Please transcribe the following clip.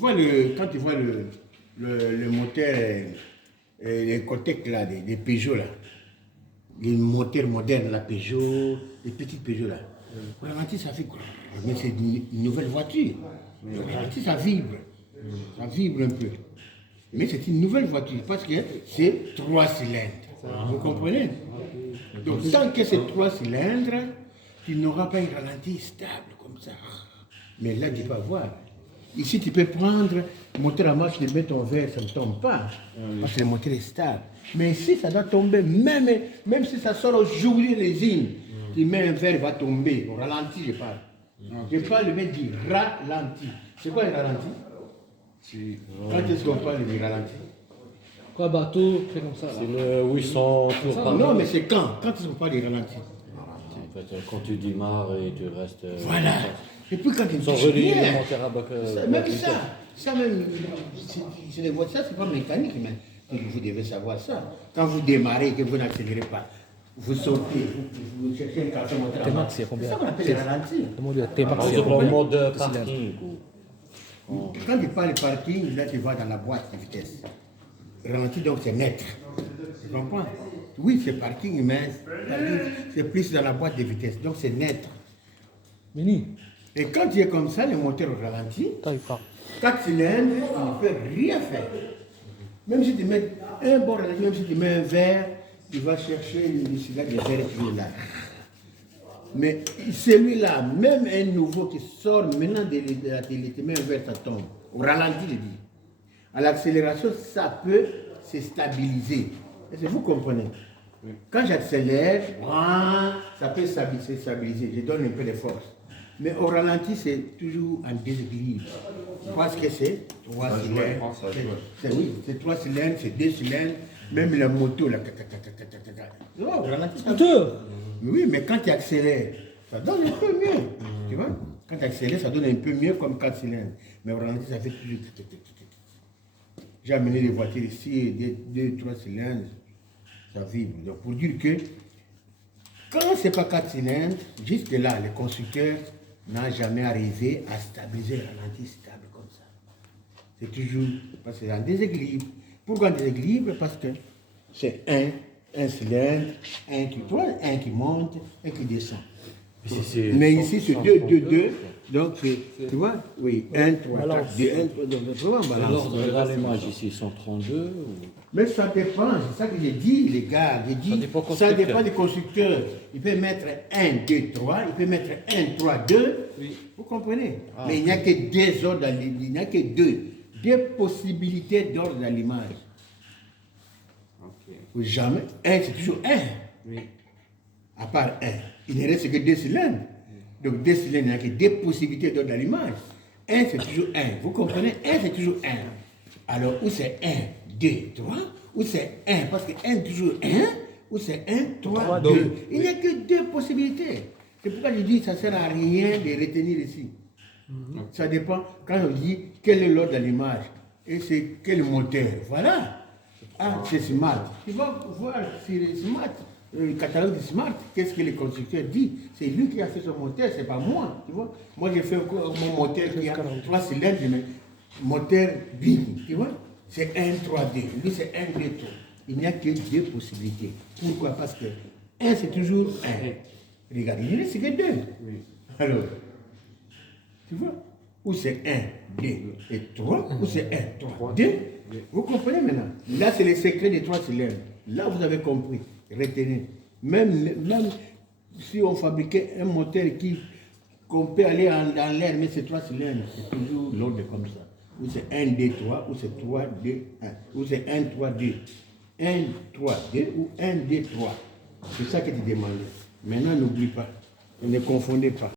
Quand tu vois le moteur, les Cotec là, des Peugeot là, les moteurs modernes, la Peugeot, les petites Peugeot là, au ralenti ça fait quoi? Mais c'est une nouvelle voiture. Au ralenti ça vibre un peu. Mais c'est une nouvelle voiture parce que c'est 3 cylindres. Vous comprenez? Donc tant que c'est 3 cylindres, tu n'auras pas un ralenti stable comme ça. Mais là, tu peux voir. Ici, tu peux prendre le moteur à marche, tu mets ton verre, ça ne tombe pas. Parce que le moteur est stable. Mais ici, ça doit tomber, même si ça sort aujourd'hui l'usine, tu mets un verre, il va tomber. Au ralenti, je parle. Je parle le mec du ralenti. C'est quoi le ralenti? Quand est-ce qu'on parle du ralenti? Quoi, bateau, fait comme ça là. C'est le 800 tours par Non, minute. mais c'est quand? Quand est-ce qu'on parle du ralenti? En fait, quand tu démarres et tu restes. Voilà. Et puis quand tu Sans touches relier bien, le moteur à bac. même ça même, c'est les voitures, ça c'est pas mécanique, mais vous devez savoir ça. Quand vous démarrez et que vous n'accélérez pas, vous sautez, vous cherchez un café moteur à T-Max, c'est combien? ça qu'on appelle le ralenti. Comment dire T-Max, Par c'est exemple, en combien? mode parking. Quand tu parles de parking, là tu vas dans la boîte de vitesse. Ralenti donc c'est net. Tu comprends? Oui, c'est parking, mais c'est plus dans la boîte de vitesse, donc c'est net. Mini, Et quand tu es comme ça, le moteur ralentit. taille pas. 4 cylindres, tu ne peux rien faire. Même si tu mets un bon ralenti, même si tu mets un verre, tu vas chercher une cylindre de verre qui est là. Mais celui-là, même un nouveau qui sort maintenant de la télé, tu mets un verre, ça tombe. Au ralenti, je dis. À l'accélération, ça peut se stabiliser. Est-ce que vous comprenez? Quand j'accélère, ça peut se stabiliser. Je donne un peu de force. Mais au ralenti, c'est toujours en déséquilibre. Parce que c'est 3 cylindres. Oui, c'est 3 cylindres, c'est 2 cylindres. Même la moto, là. Au ralenti, ça oui, mais quand tu accélères, ça donne un peu mieux. Tu vois? Quand tu accélères, ça donne un peu mieux comme 4 cylindres. Mais au ralenti, ça fait toujours. J'ai amené des voitures ici, 2-3 cylindres, ça vibre. Donc pour dire que quand ce n'est pas 4 cylindres, jusque là, le constructeur n'a jamais arrivé à stabiliser le ralenti stable comme ça. C'est toujours parce que c'est un déséquilibre. Pourquoi un déséquilibre? Parce que c'est un cylindre, un qui monte, un qui descend. Mais ici, c'est 2, 2, 2. Donc, tu vois, oui, 1, 3, 4, 2, 1, 3, donc vraiment balance. L'ordre de rallumage ici, 132 ou... Mais ça dépend, c'est ça que j'ai dit, les gars. J'ai dit, ça dépend du constructeur. Il peut mettre 1, 2, 3, il peut mettre 1, 3, 2. Oui. Vous comprenez? Mais il n'y a que 2 ordres d'allumage, il n'y a que 2 possibilités d'ordre d'allumage. Jamais, 1 c'est toujours 1. Oui. À part 1. Il ne reste que 2 cylindres. Donc 2 cylindres, il n'y a que 2 possibilités d'ordre d'allumage. 1 c'est toujours 1. Vous comprenez? 1 c'est toujours 1. Alors, où c'est 1, 2, 3, ou c'est 1, parce que 1 toujours 1, ou c'est 1, 3, 2. Il n'y a que 2 possibilités. C'est pourquoi je dis que ça ne sert à rien de retenir ici. Ça dépend, quand on dit quel est l'ordre d'allumage, et c'est quel moteur. Voilà. Ah, c'est Smart. Tu vas voir sur Smart, le catalogue de Smart, qu'est-ce que le constructeur dit. C'est lui qui a fait son moteur, c'est pas moi. Tu vois. Moi, j'ai fait mon moteur qui a 3 cylindres, mais moteur Bing, tu vois. C'est 1, 3, 2. Lui, c'est 1, 2, 3. Il n'y a que 2 possibilités. Pourquoi? Parce que 1, c'est toujours 1. Regarde, il reste que 2. Oui. Alors, tu vois? Ou c'est 1, 2 et 3, ou c'est 1, 3, 2. Vous comprenez maintenant? Là, c'est le secret des 3 cylindres. Là, vous avez compris. Retenez. Même si on fabriquait un moteur qu'on peut aller dans l'air, mais c'est 3 cylindres, c'est toujours l'ordre comme ça. Ou c'est 1, 2, 3, ou c'est 3, 2, 1. Ou c'est 1, 3, 2. 1, 3, 2, ou 1, 2, 3. C'est ça que tu demandais. Maintenant, n'oublie pas. Ne confondez pas.